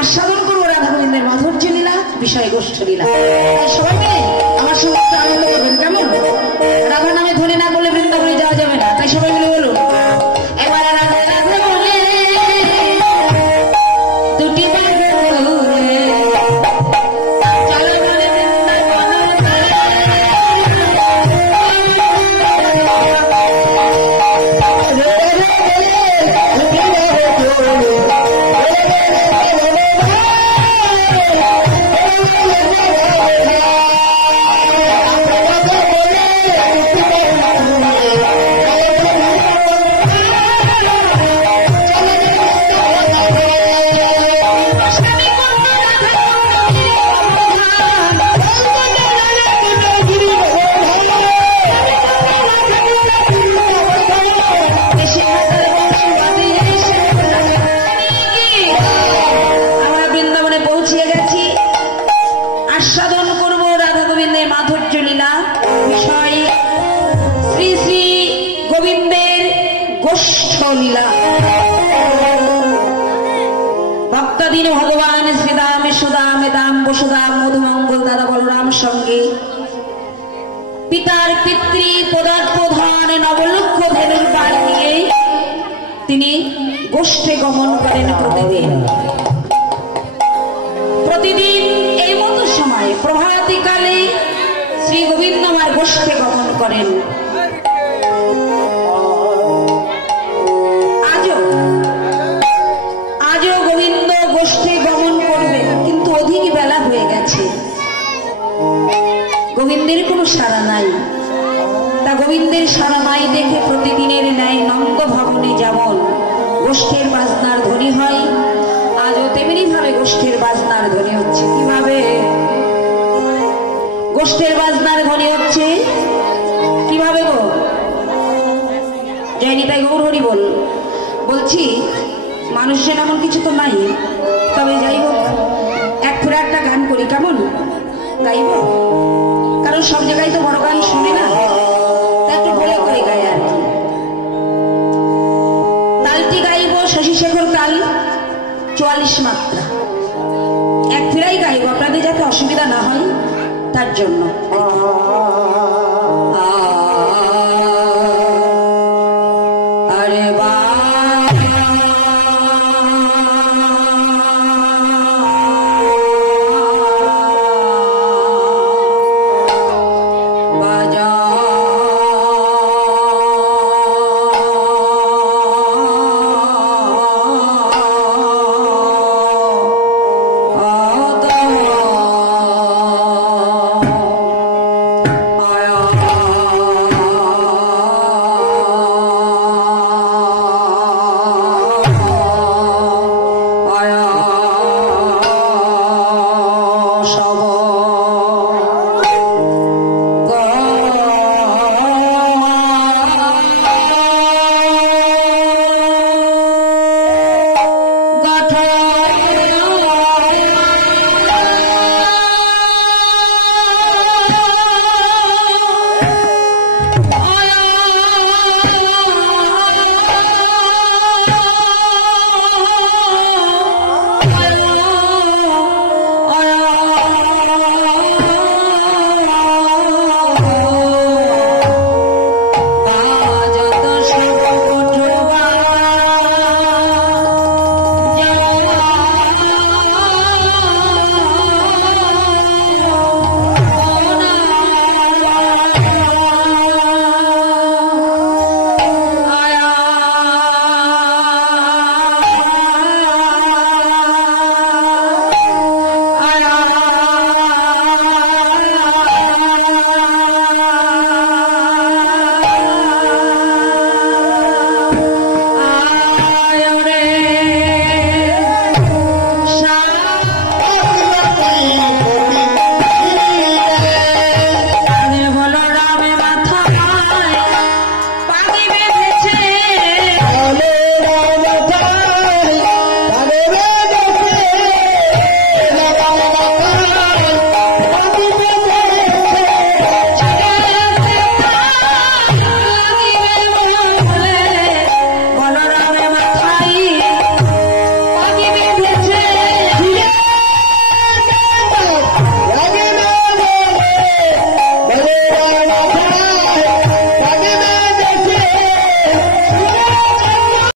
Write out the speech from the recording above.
আস্বাদন করবো রাধা গোবিন্দের মাধুর্য লীলা, বিষয় গোষ্ঠ লীলা। সবাই মিলে আমার সঙ্গে আনন্দ করবেন, কেমন? রাধা নামে ধ্বনি না করলে বৃন্দাবনে যাওয়া যাবে না, তাই সবাই মিলে বলুন এবার দুটি ভগবান শ্রীদাম সুদাম দাম বসুদাম মধুমঙ্গল দাদা বলরাম সঙ্গে পিতার পিতৃ পদার্থধান নবলক্ষ ধেনুর পাল নিয়ে তিনি গোষ্ঠে গমন করেন। প্রতিদিন এই মতো সময়ে প্রভাতিকালে শ্রী গোবিন্দ আমার গোষ্ঠে গমন করেন। আজও গোবিন্দ গোষ্ঠে গমন করবেন, কিন্তু অধিক বেলা হয়ে গেছে, গোবিন্দের কোনো সাড়া নাই। তা গোবিন্দের সাড়া নাই দেখে প্রতিদিনের ন্যায় নন্দ ভবনে যেমন গোষ্ঠের বাজনার ধ্বনি হয়, আজও তেমনি ভাবে গোষ্ঠের বাজনার ধ্বনি হচ্ছে। কিভাবে গোষ্ঠের বাজনার ধ্বনি হচ্ছে? কিভাবে গো যায়নি? তাই গৌর হরি বলছি মানুষের এমন কিছু তো নাই, তবে যাই হোক এক ফেরা একটা গান করি, কেমন? গাইব, কারণ সব জায়গায় তো বড় গান শুনে না, তা একটু বলে করে গাই আর কি। তালটি গাইব শশীশেখর তাল 44 মাত্রা, এক ফেরাই গাইব, আপনাদের যাতে অসুবিধা না হয় তার জন্য।